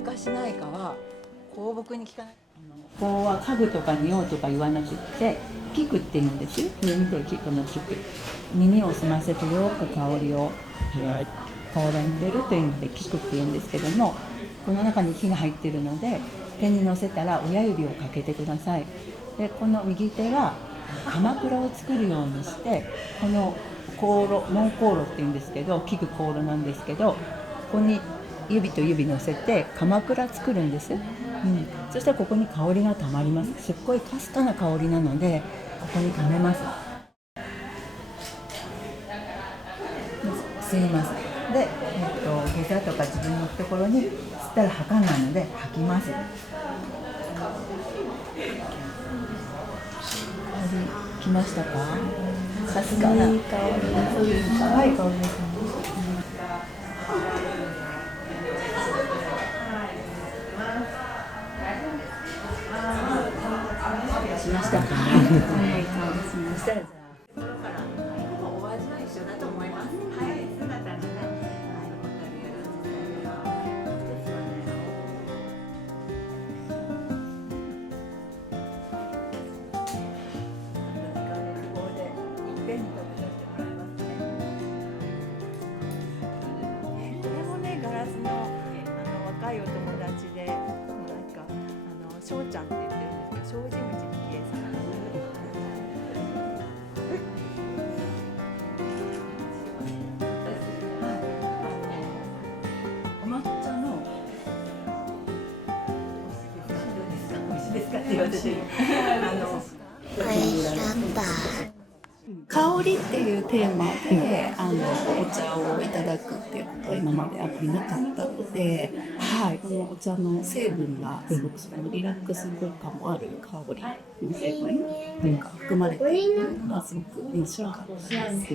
るかしないかは香木に聞かない。ここは家具とか匂うとか言わなくって菊って言うんですよ。上見てる菊の菊。耳を澄ませてよく香りを香らんでるというので菊って言うんですけども、この中に木が入っているので手に乗せたら親指をかけてください。でこの右手は鎌倉を作るようにしてこの香炉、門香炉って言うんですけど菊香炉なんですけど、ここに指と指乗せて鎌倉作るんです、そしたらここに香りがたまります。すっごいかすかな香りなのでここにためます。吸います。で、下座とか自分のところに吸ったら吐かないので吐きます。来ましたか？さすがいい香り、いい香りですね。しましたか？いい香りしました。お味は一緒だと思います。はい、姿がね。若いお友達で、なんか翔ちゃんって言ってるんですけど、正直口きれいさん。お抹茶の美味しいですかって言われてる。香りっていうテーマでお茶をいただくっていうことは今まであまりなかったので、はい、このお茶の成分がすごくそのリラックス効果もある香りの成分が含まれているのがすごく面白かったです。